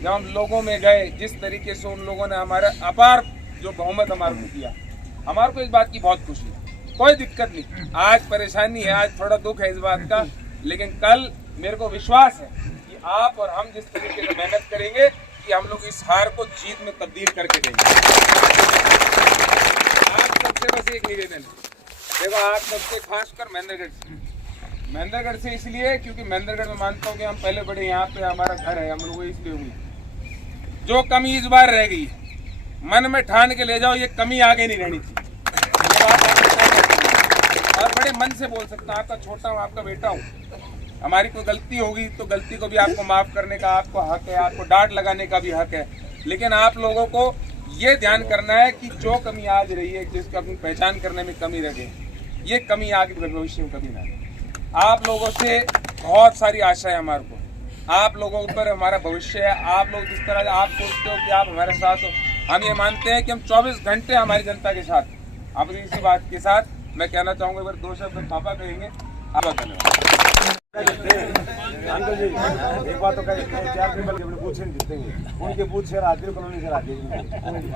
जब हम लोगों में गए, जिस तरीके से उन लोगों ने हमारा अपार जो बहुमत हमारे को दिया, हमारे को इस बात की बहुत खुशी है, कोई दिक्कत नहीं। आज परेशानी है, आज थोड़ा दुख है इस बात का, लेकिन कल मेरे को विश्वास है कि आप और हम जिस तरीके से मेहनत करेंगे कि हम लोग इस हार को जीत में तब्दील करके देंगे। आप सबसे बस एक निवेदन, देखो आप सबसे खासकर महेंद्रगढ़ से इसलिए क्योंकि महेंद्रगढ़ में मानता हूँ कि हम पहले बड़े, यहाँ पे हमारा घर है, हम लोग इसलिए हुई। जो कमी इस बार रह गई मन में ठान के ले जाओ, ये कमी आगे नहीं रहनी चाहिए। और बड़े मन से बोल सकता हूँ, आपका छोटा हूँ, आपका बेटा हूँ, हमारी कोई गलती होगी तो गलती को भी आपको माफ करने का आपको हक है, आपको डांट लगाने का भी हक है, लेकिन आप लोगों को ये ध्यान करना है कि जो कमी आज रही है, जिसको अपनी पहचान करने में कमी रह गई, ये कमी आगे भविष्य में कभी ना रहे। आप लोगों से बहुत सारी आशा है हमारे को, आप लोगों पर हमारा भविष्य है। आप लोग जिस तरह आप सोचते हो कि आप हमारे साथ हो, हम ये मानते हैं कि हम 24 घंटे हमारी जनता के साथ। अब इसी बात के साथ मैं कहना चाहूँगा, अगर 2 शब्द पापा कहेंगे। आप धन्यवाद। अंकल जी एक बात तो कही, 4 दिन पहले बूथ से जीतेंगे, उनके बूथ से राजगीर कॉलोनी से राजगीर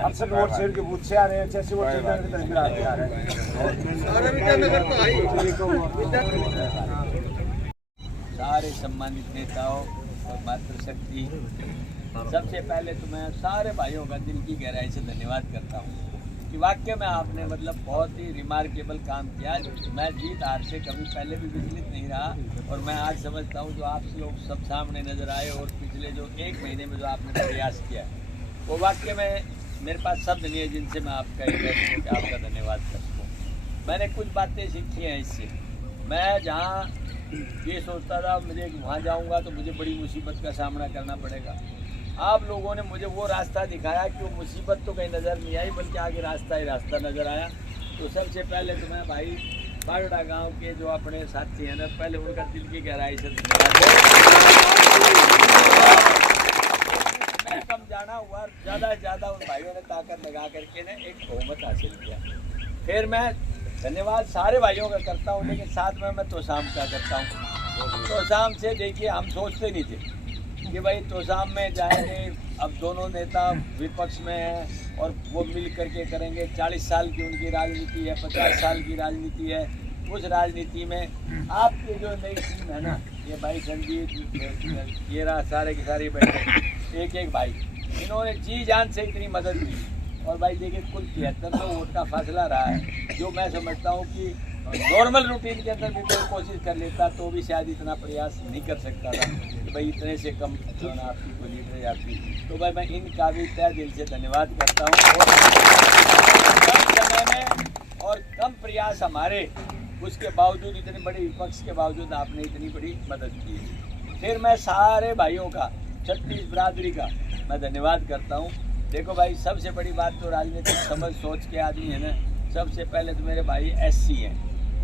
68 वोट शेयर के बूथ से आ रहे हैं, 86 वोट शेयर की तरफ आ रहे हैं। सारे सम्मानित नेताओं और मातृशक्ति, सबसे पहले तो मैं सारे भाइयों का दिल की गहराई से धन्यवाद करता हूँ कि वाकई में आपने मतलब बहुत ही रिमार्केबल काम किया। मैं जीत हार से कभी पहले भी विचलित नहीं रहा और मैं आज समझता हूँ जो आप लोग सब सामने नजर आए और पिछले जो 1 महीने में जो आपने प्रयास किया वो वाकई में मेरे पास शब्द नहीं है जिनसे मैं आपका आपका धन्यवाद कर सकूँ। मैंने कुछ बातें सीखी हैं इससे। मैं जहाँ ये सोचता था मुझे वहाँ जाऊँगा तो मुझे बड़ी मुसीबत का सामना करना पड़ेगा, आप लोगों ने मुझे वो रास्ता दिखाया कि वो मुसीबत तो कहीं नज़र नहीं आई, बल्कि आगे रास्ता ही रास्ता नज़र आया। तो सबसे पहले तो मैं भाई बागड़ा गांव के जो अपने साथी हैं ना, पहले उनका दिल की गहराई से मैं कम जाना हुआ, ज़्यादा से ज़्यादा उन भाइयों ने ताकत लगा करके ने एक बहुमत हासिल किया। फिर मैं धन्यवाद सारे भाइयों का करता हूँ, लेकिन साथ में मैं तोसाम का करता हूँ। तोसाम से देखिए हम सोचते नहीं थे कि भाई तोसाम में जाएंगे, अब दोनों नेता विपक्ष में हैं और वो मिल करके करेंगे। 40 साल की उनकी राजनीति है, 50 साल की राजनीति है। उस राजनीति में आपके जो नई टीम है ना, ये भाई संजीत, ये रहा सारे के सारे बैठे, एक भाई, इन्होंने जी जान से इतनी मदद की। और भाई देखिए कुल 73 वोट का फासला रहा है, जो मैं समझता हूँ कि नॉर्मल रूटीन के अंदर भी कोई कोशिश कर लेता तो भी शायद इतना प्रयास नहीं कर सकता था कि भाई इतने से कम जो ना आपकी कोई लीडर है आपकी। तो भाई मैं इनका भी तहे दिल से धन्यवाद करता हूँ। और कम समय में और कम प्रयास हमारे, उसके बावजूद इतने बड़े विपक्ष के बावजूद आपने इतनी बड़ी मदद की। फिर मैं सारे भाइयों का, 36 बिरादरी का मैं धन्यवाद करता हूँ। देखो भाई सबसे बड़ी बात तो राजनीतिक समझ सोच के आदमी है ना। सबसे पहले तो मेरे भाई SC हैं,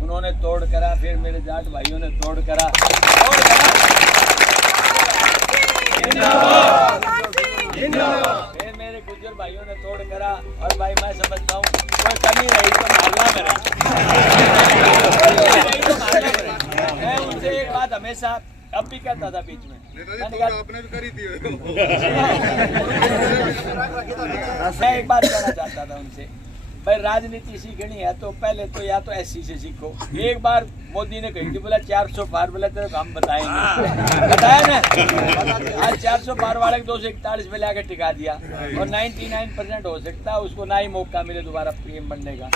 उन्होंने तोड़ करा, फिर मेरे जाट भाइयों ने तोड़ करा, फिर मेरे गुज्जर भाइयों ने तोड़ करा। और भाई मैं समझता हूँ कोई कमी रही तो मोहल्ला में रही। मैं उनसे एक बात हमेशा अब भी कहता था बीच में, आपने भी करी थी। मैं एक बात कहना चाहता था उनसे, भाई राजनीति सीखनी है तो पहले तो या तो SC से सीखो। एक बार मोदी ने कही थी, बोला 400 पार, बोला तो हम बताएंगे, बताया ना। आज 400 पार वाले 241 पे लाकर टिका दिया और 99% हो सकता है उसको ना ही मौका मिले दोबारा PM बनने का।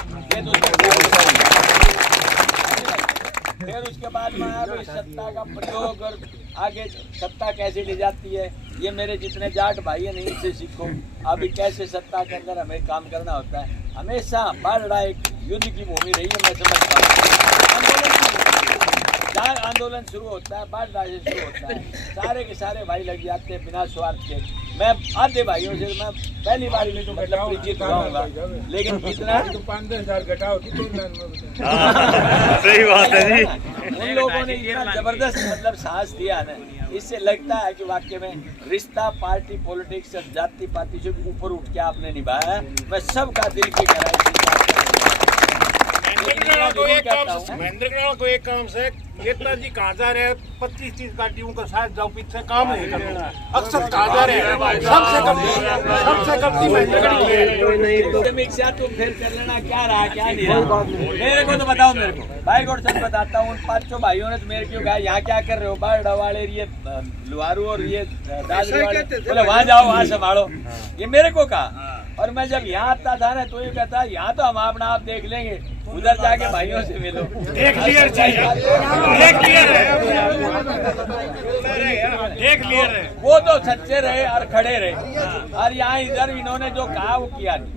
फिर उसके बाद में आया सत्ता का प्रयोग और आगे सत्ता कैसे ले जाती है, ये मेरे जितने जाट भाई हैं नहीं से सीखो। अभी कैसे सत्ता के अंदर हमें काम करना होता है। हमेशा बागड़ा एक युद्ध की भूमि रही है, मैं समझता हूँ। जहाँ आंदोलन शुरू होता है बागड़ा से शुरू होता है, सारे के सारे भाई लग जाते हैं बिना स्वार्थ के। मैं आधे भाइयों से मैं पहली बार में तो मतलब परिचित हुआ, लेकिन कितना 5-10 घटाओ सही बात है जी। उन लोगों ने इतना जबरदस्त मतलब साहस दिया ना, इससे लगता है कि वाकई में रिश्ता पार्टी पॉलिटिक्स जाति पाति से ऊपर उठ के आपने निभाया है। मैं सबका दिल की गहराई से महेंद्रगढ़ को एक काम से नेताजी कहाँ जा रहे हैं 25-30 गाड़ियों का शायद जाओ पीछे काम नहीं करना अक्सर कहाँ जा रहे हैं सबसे कम समीक्षा तुम फिर कर लेना क्या रहा क्या नहीं रहा मेरे को तो बताओ मेरे को भाई गौर सच बताता हूँ उन 5 भाइयों ने तो मेरे क्यों कहा यहाँ क्या कर रहे हो बाढ़ वाले ये लुहारू और ये दादरी वाले बोले वहाँ जाओ वहाँ संभालो ये मेरे को कहा और मैं जब यहाँ आता था ना तो ये कहता यहाँ तो हम अपना आप देख लेंगे उधर जाके भाइयों से मिलो एक क्लियर चाहिए एक क्लियर है वो तो सच्चे रहे और खड़े रहे और यहाँ इधर इन्होंने जो कहा वो किया नहीं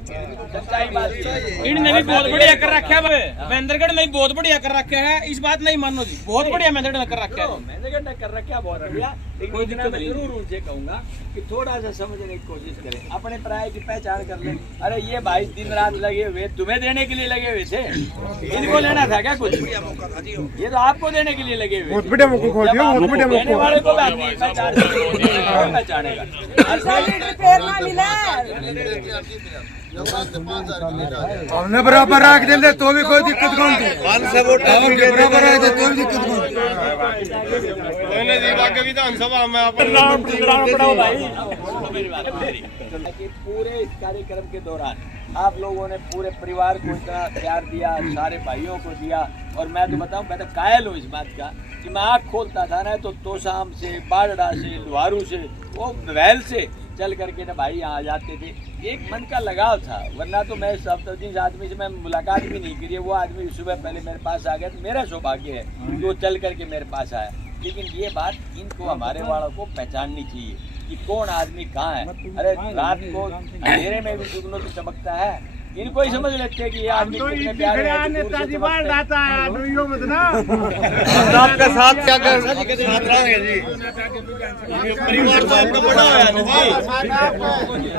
सच्चाई बात इन्होंने भी बहुत बढ़िया कर रखा है महेंद्रगढ़ में बहुत बढ़िया कर रखा है इस बात नहीं मानो जी बहुत बढ़िया महेंद्रगढ़ में कर रखा है महेंद्रगढ़ ने कर रखा बहुत बढ़िया लेकिन इतना मैं जरूर उनसे कहूंगा कि थोड़ा सा समझने की कोशिश करें अपने पराये की पहचान कर लें अरे ये भाई दिन रात लगे हुए तुम्हें देने के लिए लगे हुए थे इनको लेना था क्या कुछ ये तो आपको देने के लिए लगे हुए देने वाले को पहचानेगा हमने बराबर रख देंगे तो भी कोई दिक्कत कौन थी बराबर रख दे तो भी दिक्कत विधानसभा में पूरे इस कार्यक्रम के दौरान आप लोगों ने पूरे परिवार को इतना प्यार दिया सारे भाइयों को दिया और मैं तो बताऊं मैं तो कायल हूँ इस बात का कि मैं आँख खोलता था ना तो तोशाम से बाड़ड़ा से लुहारू से वो वैल से चल करके ना भाई यहाँ आ जाते थे एक मन का लगाव था वरना तो मैं सब जिस आदमी से मैं मुलाकात भी नहीं करी वो आदमी सुबह पहले मेरे पास आ गया तो मेरा सौभाग्य है कि वो चल करके मेरे पास आया लेकिन ये बात इनको हमारे वालों को पहचाननी चाहिए कि कौन आदमी कहाँ है अरे रात को अंधेरे में भी जुगनू तो चमकता है इनको ही समझ लेते हैं कि ये आदमी कितने प्यारे हैं नेताजी बाढ़ लाता है आदमियों में ना आपका साथ क्या कर परिवार तो आपका बड़ा है जी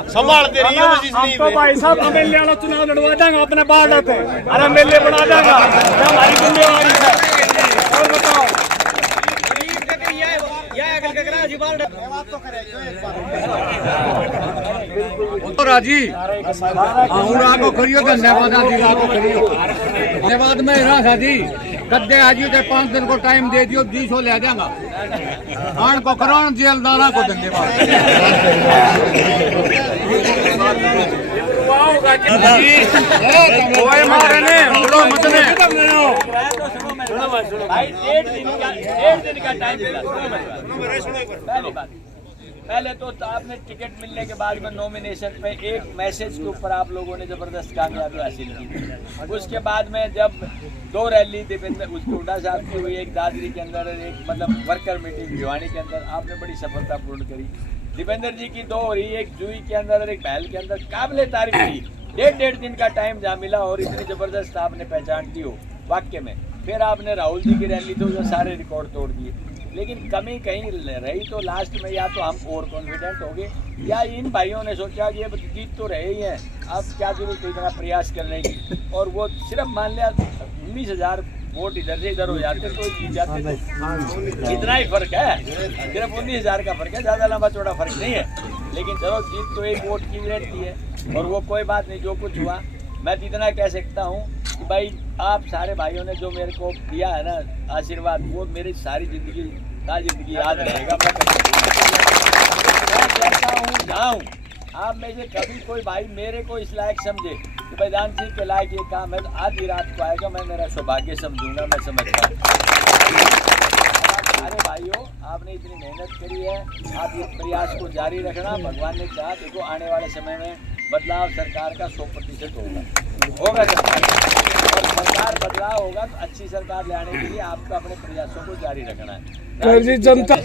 संभालते रहिए तो भाई साहब एमएलए वाला चुनाव लड़वा देंगे अपने बाढ़ लाते अरे एमएलए बना देगा हमारी जिम्मेवारी है और बताओ राजी को करियो धन्यवाद धन्यवाद मैं रहा जी गद्दे आज 5 दिन को टाइम दे दियो 200 ले जाएगा आन को करान जेलदारा को धन्यवाद भाई 1.5 दिन का टाइम मिला पहले तो आपने टिकट मिलने के बाद में नॉमिनेशन पे एक मैसेज के ऊपर आप लोगों ने जबरदस्त कामयाबी हासिल की उसके बाद में जब 2 रैली दीपेंद्र उसके उड़ा साहब की हुई एक दादरी के अंदर एक मतलब वर्कर मीटिंग भिवानी के अंदर आपने बड़ी सफलतापूर्ण करी दीपेंद्र जी की 2 हो रही एक जुई के अंदर और एक बहल के अंदर काबिले तारीफ थी 1.5 दिन का टाइम जहाँ मिला और इतनी जबरदस्त आपने पहचान की हो वाक्य में फिर आपने राहुल जी की रैली तो जो सारे रिकॉर्ड तोड़ दिए लेकिन कमी कहीं रही तो लास्ट में या तो हम ओवर कॉन्फिडेंट हो गए या इन भाइयों ने सोचा कि अब जीत तो रहे ही हैं अब क्या जरूरत है इतना प्रयास करने की और वो सिर्फ मान लिया 19,000 वोट इधर से इधर हो जाते तो जीत जाते तो इतना ही फर्क है सिर्फ 19,000 का फर्क है ज़्यादा लंबा चौड़ा फर्क नहीं है लेकिन चलो जीत तो एक वोट की रहती है और वो कोई बात नहीं जो कुछ हुआ मैं इतना कह सकता हूँ कि भाई आप सारे भाइयों ने जो मेरे को दिया है ना आशीर्वाद वो मेरी सारी जिंदगी याद रहेगा मैं कहता हूँ जाऊँ आप में से कभी कोई भाई मेरे को इस लायक समझे कि भाई दान सिंह के लायक ये काम है तो आधी रात को आएगा मैं मेरा सौभाग्य समझूंगा मैं समझता हूँ सारे भाइयों आपने इतनी मेहनत करी है आप इस प्रयास को जारी रखना भगवान ने कहा देखो आने वाले समय में बदलाव सरकार का 100% होगा और सरकार बदलाव होगा तो अच्छी सरकार लाने के लिए आपको अपने प्रयासों को जारी रखना है जनता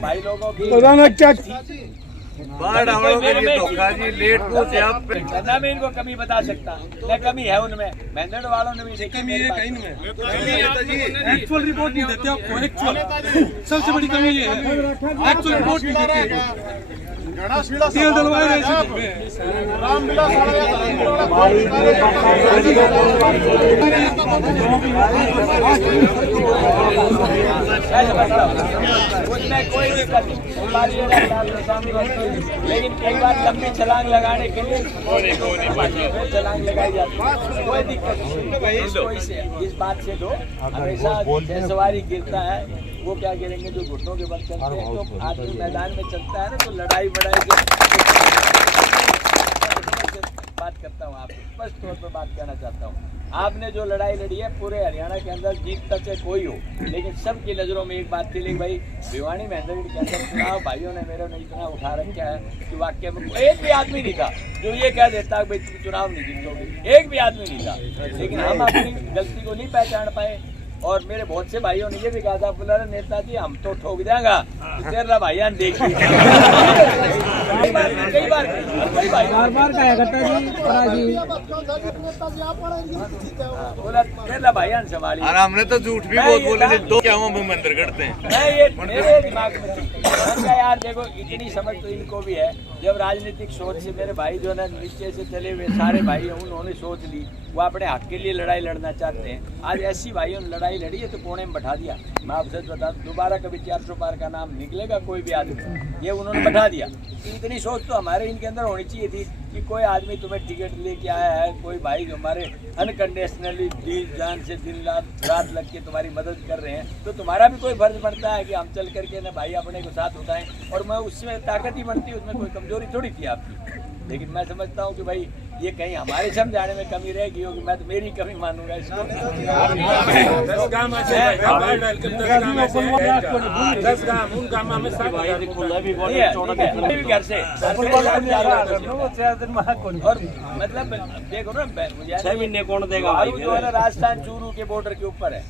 भाई लोगों की करना मैं इनको कमी बता सकता मैं कमी है उनमें मेहनत वालों ने भी देखी एक्चुअल रिपोर्ट नहीं देते आपको एक्चुअल सबसे बड़ी कमी ये है एक्चुअल रिपोर्ट नहीं देते घना सीढ़ा तेल डलवाए रामलीला उसमें कोई दिक्कत लेकिन कई बार लंबी छलांग लगाने के लिए छलांग लगाई जाती है, कोई दिक्कत नहीं। इस बात से दो हमेशा सवारी गिरता है, वो क्या गिरेंगे जो घुटनों के बल चलते हैं। तो आदमी मैदान में चलता है ना, तो लड़ाई बड़ाई बात करता हूँ, आपसे स्पष्ट तौर पर बात करना चाहता हूँ। आपने जो लड़ाई लड़ी है पूरे हरियाणा के अंदर, जीत तक से कोई हो, लेकिन सबकी नज़रों में एक बात थी, लेकिन भाई भिवानी महेंद्रगढ़ के अंदर चुनाव भाइयों ने मेरे में इतना उठा रखा है कि वाकई में एक भी आदमी नहीं था जो ये कह देता कि भाई तुम चुनाव नहीं जीतोगे, एक भी आदमी नहीं था। लेकिन हम अपनी गलती को नहीं पहचान पाए, और मेरे बहुत से भाइयों ने ये भी कहा था, बोला नेताजी हम तो ठोक देंगे, तेरा भाईया देखिए कई बार बोला तेरा भाईया संभाली। और हमने तो झूठ भी बहुत बोले थे, दो क्या मंदिर करते हैं। मैं ये मेरे दिमाग में थी, यार देखो इतनी समझ तो इनको भी है। जब राजनीतिक सोच से मेरे भाई जो है नीचे से चले हुए सारे भाई उन्होंने सोच ली वो अपने हक के लिए लड़ाई लड़ना चाहते हैं। आज ऐसी भाइयों ने लड़ाई लड़ी है तो कोने में बैठा दिया। मैं आपसे बता दूं, दोबारा कभी 400 पार का नाम निकलेगा कोई भी आदमी, ये उन्होंने बैठा दिया। इतनी सोच तो हमारे इनके अंदर होनी चाहिए थी कि कोई आदमी तुम्हें टिकट लेके आया है, कोई भाई जो हमारे अनकंडीशनली दिल जान से दिन रात लग के तुम्हारी मदद कर रहे हैं, तो तुम्हारा भी कोई फर्ज बनता है कि हम चल करके ना भाई अपने को साथ उठाएं। और मैं उसमें ताकत ही बनती, उसमें कोई कमजोरी थोड़ी थी आपकी। लेकिन मैं समझता हूँ कि भाई ये कहीं हमारे समझाने में कमी रहेगी होगी, मैं तो मेरी कमी मानूंगा इसको। घर से और मतलब देखो ना, कौन देगा जो है ना, राजस्थान चूरू के बॉर्डर के ऊपर है,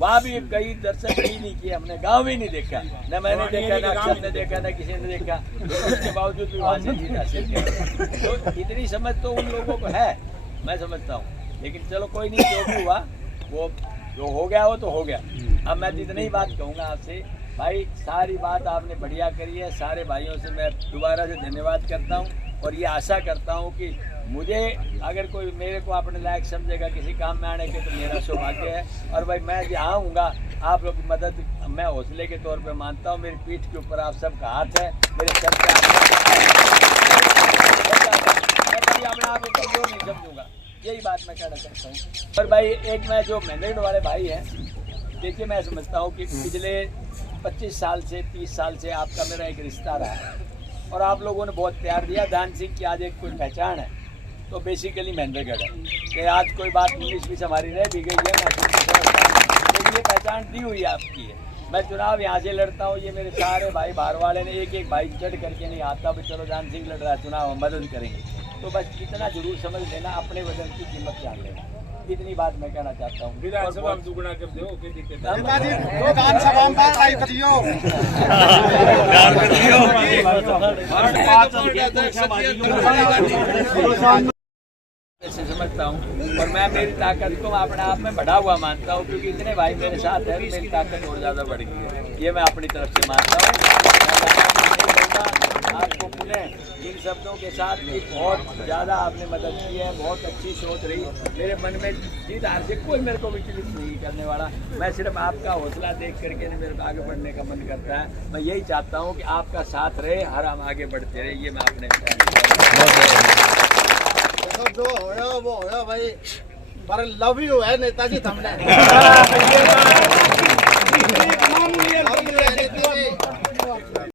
वहाँ भी कई दर्शन भी नहीं किए हमने, गांव भी नहीं देखा, न मैंने देखा, न अक्षर ने देखा, न किसी ने देखा, उसके बावजूद भी वहाँ से जीत हासिल किया। तो इतनी समझ तो उन लोगों को है, मैं समझता हूँ। लेकिन चलो कोई नहीं, जो भी हुआ वो जो हो गया वो तो हो गया। अब मैं इतनी ही बात कहूँगा आपसे भाई, सारी बात आपने बढ़िया करी है। सारे भाइयों से मैं दोबारा से धन्यवाद करता हूँ, और ये आशा करता हूँ कि मुझे अगर कोई मेरे को अपने लायक समझेगा किसी काम में आने के, तो मेरा सौभाग्य है। और भाई मैं जहाँ आऊँगा आप लोग की मदद मैं हौसले के तौर पे मानता हूँ। मेरी पीठ के ऊपर आप सबका हाथ है, मेरे सर पे मैं कभी अपने आप को कमजोर नहीं समझूंगा, यही बात मैं कहना चाहता हूँ। और भाई एक मैं जो महेंद्रगढ़ वाले भाई हैं, देखिए मैं समझता हूँ कि पिछले 25 साल से 30 साल से आपका मेरा एक रिश्ता रहा है, और आप लोगों ने बहुत प्यार दिया। दान सिंह की आज एक कोई पहचान है तो बेसिकली महेंद्रगढ़ है कि आज कोई बात 19-20 हमारी रह भी गई है, तो ये पहचान दी हुई आपकी है। मैं चुनाव यहाँ से लड़ता हूँ, ये मेरे सारे भाई बाहर वाले ने एक भाई चढ़ करके नहीं आता भी चलो दान सिंह लड़ रहा है चुनाव हम मदद करेंगे। तो बस इतना जरूर समझ लेना, अपने वजन की कीमत जान लेना, इतनी बात मैं कहना चाहता हूँ। विधानसभा में दुगुना कर दो, कोई दिक्कत नहीं। ऐसे समझता हूँ, और मैं मेरी ताकत को अपने आप में बढ़ा हुआ मानता हूँ, क्योंकि इतने भाई मेरे साथ हैं, मेरी ताकत और ज़्यादा बढ़ गई है, ये मैं अपनी तरफ से मानता हूँ। आपको पुनः इन शब्दों के साथ भी बहुत ज़्यादा आपने मदद की है, बहुत अच्छी सोच रही। मेरे मन में जीत हार से कोई मेरे को विचलित नहीं करने वाला, मैं सिर्फ आपका हौसला देख करके मेरे को आगे बढ़ने का मन करता है। मैं यही चाहता हूँ कि आपका साथ रहे, हर हम आगे बढ़ते रहे, ये मैं अपने जो होया वो होया भाई, पर लव यू है नेताजी हमने